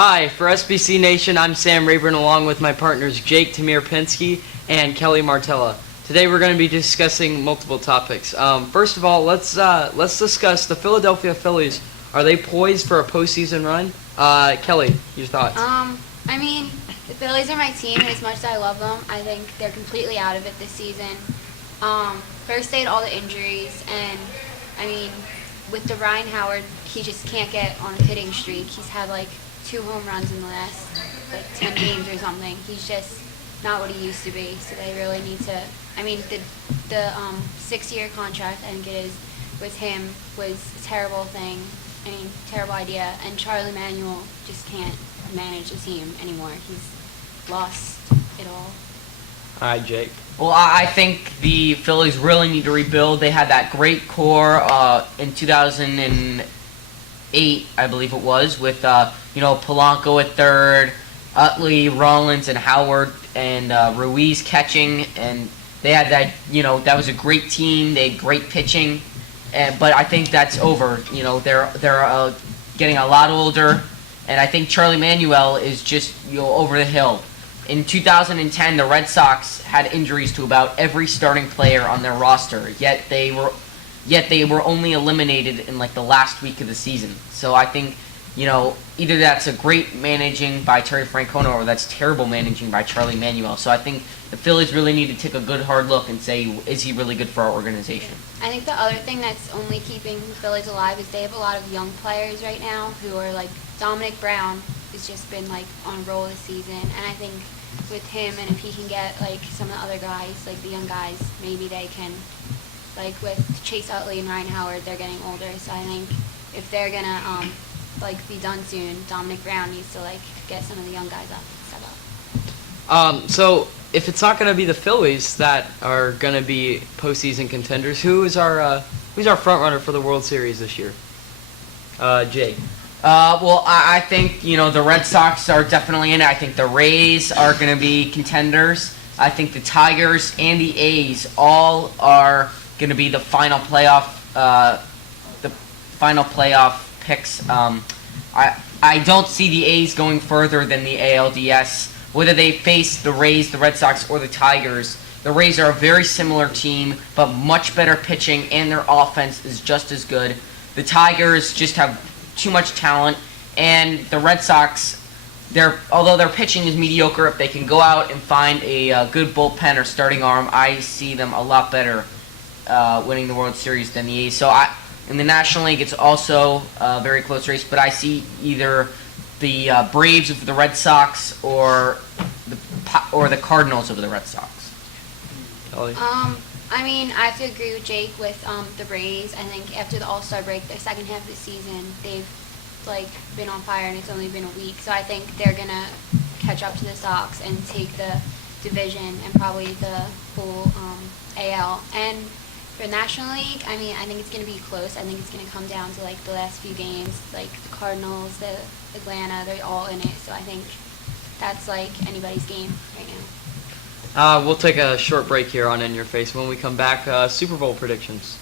Hi, for SBC Nation, I'm Sam Rayburn along with my partners Jake Tamir Pinsky and Kelly Martella. Today we're going to be discussing multiple topics. First of all, let's discuss the Philadelphia Phillies. Are they poised for a postseason run? Kelly, your thoughts? I mean, the Phillies are my team, and as much as I love them, I think they're completely out of it this season. First they had all the injuries, and I mean, with the Ryan Howard, he just can't get on a hitting streak. He's had like 2 home runs in the last 10 games or something. He's just not what he used to be. So they really need to. I mean, the 6-year contract, I think it is, with him was a terrible thing. I mean, terrible idea. And Charlie Manuel just can't manage the team anymore. He's lost it all. All right, Jake. Well, I think the Phillies really need to rebuild. They had that great core in 2008, I believe it was, with Polanco at third, Utley, Rollins, and Howard, and Ruiz catching, and they had that. That was a great team. They had great pitching, but I think that's over. They're getting a lot older, and I think Charlie Manuel is just over the hill. In 2010, the Red Sox had injuries to about every starting player on their roster, yet they were only eliminated in like the last week of the season. So I think, either that's a great managing by Terry Francona or that's terrible managing by Charlie Manuel. So I think the Phillies really need to take a good hard look and say, is he really good for our organization? I think the other thing that's only keeping the Phillies alive is they have a lot of young players right now who are like Dominic Brown has just been like on a roll this season, and I think with him, and if he can get like some of the other guys, like the young guys, maybe they can, like with Chase Utley and Ryan Howard, they're getting older, so I think if they're gonna be done soon, Dominic Brown needs to get some of the young guys up and step up. So if it's not going to be the Phillies that are going to be postseason contenders, who's our front runner for the World Series this year? Jake. Well, I think, the Red Sox are definitely in it. I think the Rays are going to be contenders. I think the Tigers and the A's all are going to be the final playoff picks. I don't see the A's going further than the ALDS. Whether they face the Rays, the Red Sox, or the Tigers, the Rays are a very similar team, but much better pitching, and their offense is just as good. The Tigers just have too much talent, and the Red Sox, although their pitching is mediocre, if they can go out and find a good bullpen or starting arm, I see them a lot better winning the World Series than the A's. So in the National League, it's also a very close race, but I see either the Braves of the Red Sox or the Cardinals of the Red Sox. Kelly? I mean, I have to agree with Jake with the Braves. I think after the All-Star break, the second half of the season, they've been on fire, and it's only been a week. So I think they're gonna catch up to the Sox and take the division and probably the whole AL. And for the National League, I mean, I think it's gonna be close. I think it's gonna come down to the last few games, like the Cardinals, the Atlanta, they're all in it. So I think that's anybody's game right now. We'll take a short break here on In Your Face. When we come back, Super Bowl predictions.